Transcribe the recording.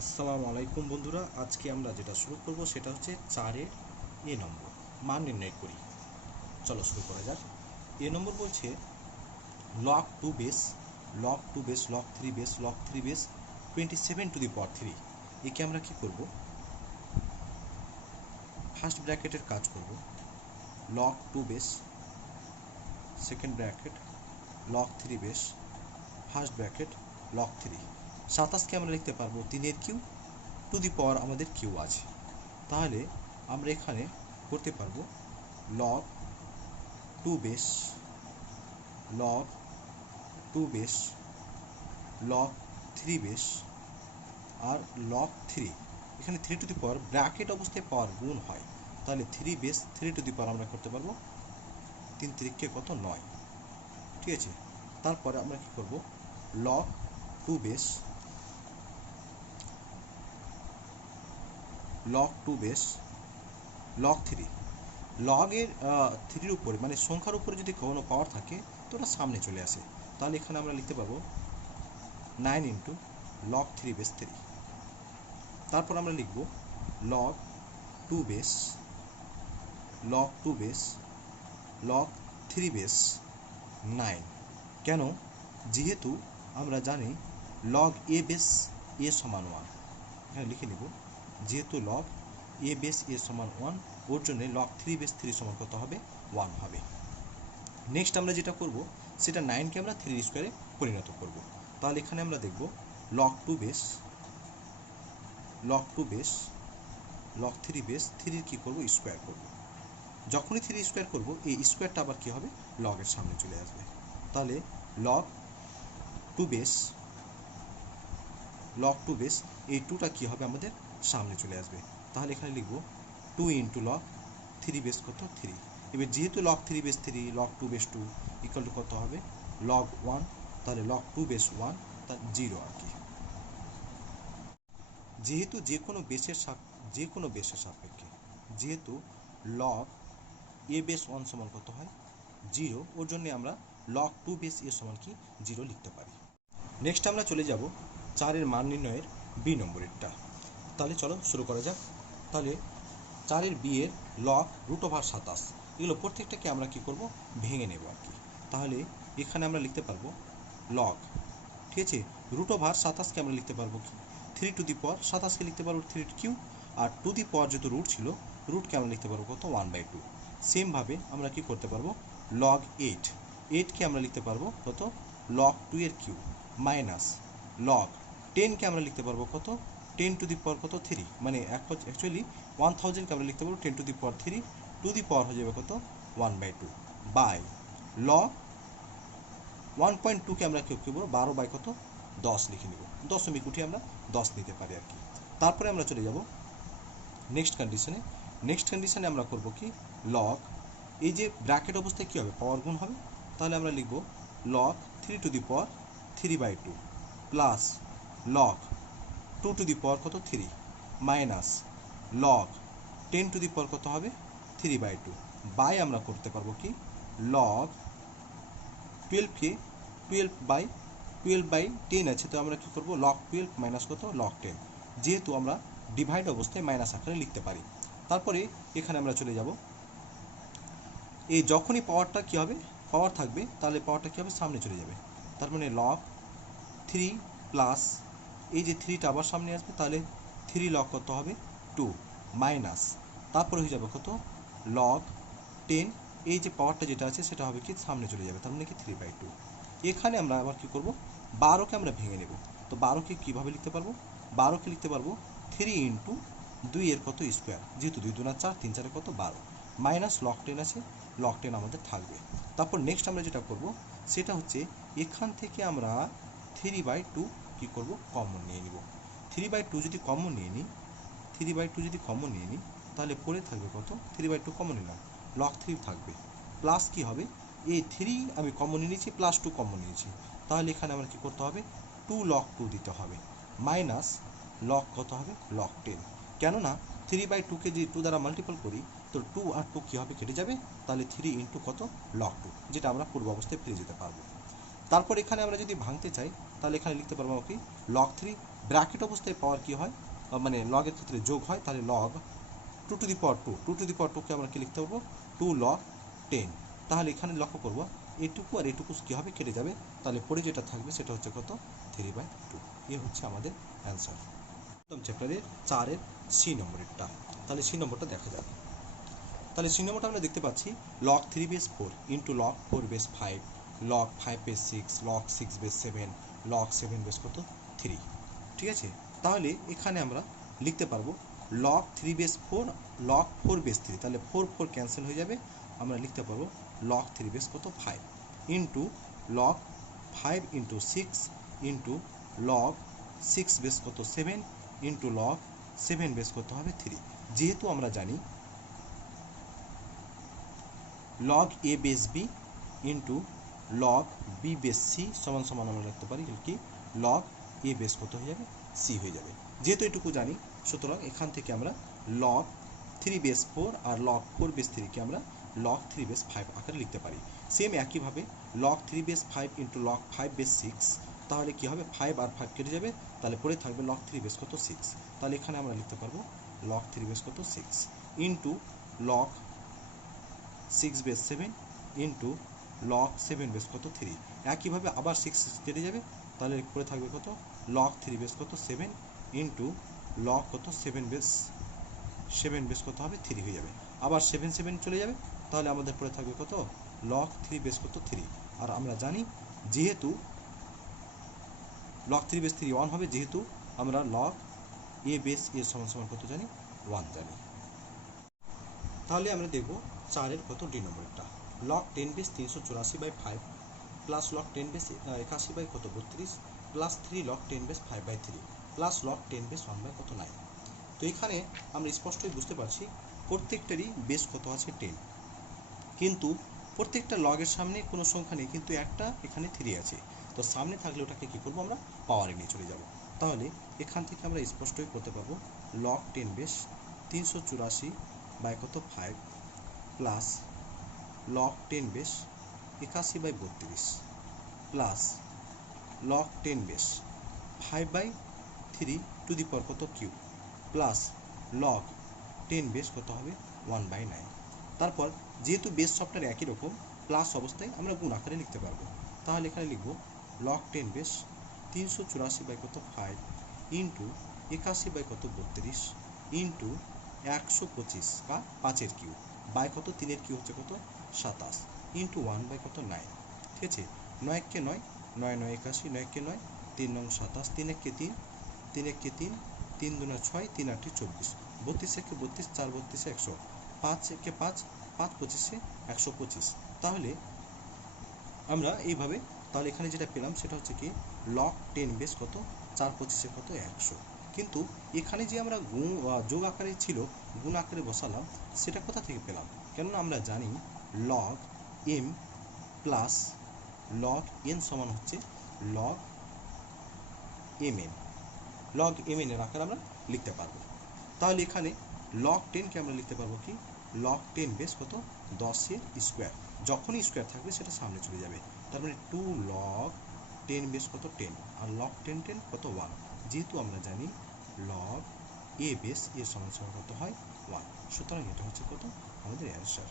আসসালামু আলাইকুম বন্ধুরা, আজকে আমরা যেটা শুরু করব সেটা হচ্ছে 4-এর এ নম্বর মান নির্ণয় করি। চলো শুরু করা যাক। এ নম্বর বলছে log 2 base, log 2 base, log 3 base, log 3 base 27 to the power 3। একে আমরা কি করব, ফার্স্ট ব্র্যাকেটের কাজ করব। Log 2 base, second bracket, log 3 base, first bracket, log 3। 27কে আমরা লিখতে পারবো 3-এর কিউ টু দি পাওয়ার আমাদের কিউ আছে। তাহলে আমরা এখানে করতে পারবো log 2 base, log 2 base, log 3 base আর লগ 3। এখানে 3 টু দি পাওয়ার ব্র্যাকেট অবস্থায় পাওয়ার গুণ হয়, তাহলে 3 বেস 3 টু দি পাওয়ার আমরা করতে পারবো 3 3 কত 9। ঠিক আছে, তারপরে আমরা কি করব, log 2 base, log 2 base, log 3। লগের 3-র উপরে মানে সংখ্যার উপরে যদি কোনো পাওয়ার থাকে তো ওটা সামনে চলে আসে। তাহলে এখানে আমরা লিখতে পারবো 9 ইন্টু লগ 3 বেস 3। তারপর আমরা লিখব log 2 base, log 2 base, log 3 base 9। কেন? যেহেতু আমরা জানি লগ এ বেস এ সমান 1, এখানে লিখে নিব যেহেতু লগ এ বেস এ সমান 1, ওর জন্য লগ 3 বেস 3 সমান কত হবে, 1 হবে। নেক্সট আমরা যেটা করব সেটা 9কে আমরা 3 স্কোয়ারে পরিণত করব। তাহলে এখানে আমরা দেখব log 2 base, log 2 base, log 3 base 3-র কী করবো, স্কোয়ার করব। যখনই 3 স্কোয়ার করব এই স্কোয়ারটা আবার কী হবে, লগের সামনে চলে আসবে। তাহলে লগ 2 বেস, লগ 2 বেস, এই 2টা কী হবে আমাদের সামনে চলে আসবে। তাহলে এখানে লিখব 2 ইন্টু লগ 3 বেস কত 3। এবার যেহেতু log 3 base 3, log 2 base 2 equal to কত হবে, লগ 1। তাহলে লগ 2 বেস 1 তার 0 আর কি। যেহেতু যে কোনো বেসের সাপেক্ষে যেহেতু লগ এ বেস 1 সমান কত হয়, 0, ওর জন্য আমরা লগ 2 বেস এ সমান কি 0 লিখতে পারি। নেক্সট আমরা চলে যাব 4-এর মান নির্ণয়ের বি নম্বরেরটা। তাহলে চলো শুরু করা যাক। তাহলে 4-এর বি এর লগ √27, এগুলো প্রত্যেকটাকে আমরা কি করব, ভেঙে নেব আর কি। তাহলে এখানে আমরা লিখতে পারবো লগ, ঠিক আছে, √27কে আমরা লিখতে পারবো কি 3 টু দি পাওয়ার, 27কে লিখতে পারবো 3 কিউ, আর টু দি পাওয়ার যেহেতু রুট ছিল, রুটকে আমরা লিখতে পারবো কত 1/2। সেমভাবে আমরা কি করতে পারবো লগ 8কে আমরা লিখতে পারবো কত লগ 2 এর কিউ, মাইনাস লগ 10কে আমরা লিখতে পারবো কত 10 টু দি পাওয়ার কত 3, মানে অ্যাকচুয়ালি 1000কে আমরা লিখতে পারবো 10 to the power 3, to the পাওয়ার হয়ে যাবে কত 1/2, বাই লগ 1.2কে আমরা কেউ করবো 12 বাই কত 10 লিখে নেব, দশমিক উঠে আমরা 10 নিতে পারি আর কি। তারপরে আমরা চলে যাব নেক্সট কন্ডিশনে। নেক্সট কন্ডিশনে আমরা করব কি লগ, এই যে ব্র্যাকেট অবস্থায় কী হবে, পাওয়ার গুণ হবে। তাহলে আমরা লিখব log 3 to the power 3/2 plus log 2 to the power কত 3 minus log 10 to the power কত হবে 3/2 বাই আমরা করতে পারবো কি লগ 12কে 12/10 আছে, তো আমরা কী করবো লগ 12 মাইনাস কত লগ 10, যেহেতু আমরা ডিভাইড অবস্থায় মাইনাস আকারে লিখতে পারি। তারপরে এখানে আমরা চলে যাব, এই যখনই পাওয়ারটা কী হবে, পাওয়ার থাকবে তাহলে পাওয়ারটা কী হবে সামনে চলে যাবে। তার মানে লগ 3 প্লাস এই যে 3টা আবার সামনে আসবে, তাহলে 3 লগ কত হবে 2 মাইনাস তারপরে হয়ে যাবে কত লগ 10, এই যে পাওয়ারটা যেটা আছে সেটা হবে কি সামনে চলে যাবে, তার মানে কি 3/2। এখানে আমরা আবার কি করব 12কে আমরা ভেঙে নেব। তো 12কে কীভাবে লিখতে পারবো, 12কে লিখতে পারবো 3 ইন্টু 2 এর কত স্কোয়ার, যেহেতু 2 2 4, 3 4 কত 12, মাইনাস লগ 10 আছে, লগ 10 আমাদের থাকবে। তারপর নেক্সট আমরা যেটা করব সেটা হচ্ছে এখান থেকে আমরা 3/2 কী করব কমন নিয়ে নিব। 3/2 যদি কমন নিয়ে নিই, 3/2 যদি কমন নিয়ে নিই তাহলে পড়ে থাকবে কত 3/2 কমন নিলাম, লগ 3 থাকবে, প্লাস কি হবে এই 3 আমি কমন নিয়েছি প্লাস 2 কমন নিয়েছি, তাহলে এখানে আমার কি করতে হবে 2 লগ 2 দিতে হবে, মাইনাস লগ কত হবে লগ 10। কেননা 3/2কে যদি 2 দ্বারা মাল্টিপল করি তো 2 আর 2 কী হবে কেটে যাবে, তাহলে 3 ইন্টু কত লগ 2, যেটা আমরা পূর্ব অবস্থায় ফিরে যেতে পারবো। তারপর এখানে আমরা যদি ভাঙতে চাই তাহলে এখানে লিখতে পারবো কি লগ 3 ব্র্যাকেট অবস্থায় পাওয়ার কি হয়, মানে লগের ক্ষেত্রে যোগ হয়, তাহলে log 2 to the power 2, 2 to the power 2কে আমরা কি লিখতে পারবো 2 log 10। তাহলে এখানে লক্ষ্য করবো এটুকু আর এটুকু কি হবে, কেটে যাবে, তাহলে পরে যেটা থাকবে সেটা হচ্ছে কত 3/2। এ হচ্ছে আমাদের অ্যান্সার প্রথম চ্যাপ্টারের 4-এর সি নম্বরেরটা। তাহলে সি নম্বরটা দেখা যাবে। তাহলে সি নম্বরটা আমরা দেখতে পাচ্ছি log 3 base 4 into log 4 base 5, log 5 base 6, log 6 base 7, log 7 base কত 3। ঠিক আছে, তাহলে এখানে আমরা লিখতে পারবো log 3 বেস 4, log 4 বেস 3, তাহলে 4 4 ক্যান্সেল হয়ে যাবে, আমরা লিখতে পারবো log 3 বেস কত 5 into log 5 into 6 into log 6 base কত 7 ইন্টু log 7 বেস কত হবে 3। যেহেতু আমরা জানি log a base b into log b base c সমান সমান আমরা লিখতে পারি কি log a বেস কত হয়ে যাবে c হয়ে যাবে। যেহেতু এটুকু জানি, সুতরাং এখান থেকে আমরা log 3 বেস 4 আর log 4 বেস 3 কে আমরা log 3 বেস 5 আকারে লিখতে পারি। সেম একইভাবে log 3 base 5 into log 5 base 6, তাহলে কি হবে 5 আর 5 কেটে যাবে, তাহলে পরে থাকবে log 3 বেস কত 6। তাহলে এখানে আমরা লিখতে পারবো log 3 বেস কত 6 into log 6 base 7 into log 7 base কত 3। একইভাবে আবার 6 কেটে যাবে, তাহলে পরে থাকবে কত log 3 বেস কত 7 ইন্টু log কত 7 বেস কত হবে 3 হয়ে যাবে। আবার 7 7 চলে যাবে, তাহলে আমাদের পরে থাকবে কত log 3 বেস কত 3। আর আমরা জানি যেহেতু log 3 বেস 3 1 হবে, যেহেতু আমরা log a বেস a সমান সমান কত জানি 1 জানি। তাহলে আমরা দেখব 4-এর কত ডি নম্বরটা log 10 base 384/5 plus log 10 base 81 by কত 32 plus 3 log 10 base 5/3 plus log 10 base 1 by কত 9। তো এখানে আমরা স্পষ্টই বুঝতে পারছি প্রত্যেকটারই বেস কত আছে 10, কিন্তু প্রত্যেকটা লগের সামনে কোনো সংখ্যা নেই, কিন্তু একটা এখানে 3 আছে, তো সামনে থাকলে ওটাকে কী করবো আমরা পাওয়ারে নিয়ে চলে যাব। তাহলে এখান থেকে আমরা স্পষ্টই করতে পারবো log 10 বেস 384 বাই কত 5 plus log 10 base 81/32 plus log 10 base 5/3 to the power কত কিউব প্লাস log 10 বেস কত হবে 1/9। তারপর যেহেতু বেস সবটার একই রকম, প্লাস অবস্থায় আমরা গুণ আকারে লিখতে পারবো। তাহলে এখানে লিখব log 10 বেস 384 বাই কত 5 ইন্টু 81 বাই কত 32 ইন্টু 125 বা 5-এর কিউব বাই কত 3-এর কিউব হচ্ছে কত 27 ইন্টু 1 বাই কত 9। ঠিক আছে, 9 কে 9, 9 9 81, 9 কে 9, 3 9 27, 3 1 কে 3, 3 1 কে 3, 3 2 6, 3 8 24, 32 1 32, 4 32 100, 5 1 5, 5 25 125। তাহলে আমরা এইভাবে, তাহলে এখানে যেটা পেলাম সেটা হচ্ছে কি log 10 বেস কত 4 25 কত 100। কিন্তু এখানে যে আমরা যোগ আকারে ছিল গুণ আকারে বসালাম, সেটা কোথা থেকে পেলাম? কেননা আমরা জানি log m plus log n সমান হচ্ছে log mn। log mn এর আকার আমরা লিখতে পারবো। তাহলে এখানে log 10 কে আমরা লিখতে পারবো কি log 10 বেস কত 10-এর স্কোয়ার, যখনই স্কোয়ার থাকবে সেটা সামনে চলে যাবে, তার মানে 2 log 10 বেস কত 10 আর log 10 10 কত 1। যেহেতু আমরা জানি log a বেস এর সমান সমান কত হয় 1, সুতরাং এটা হচ্ছে কত আমাদের অ্যান্সার।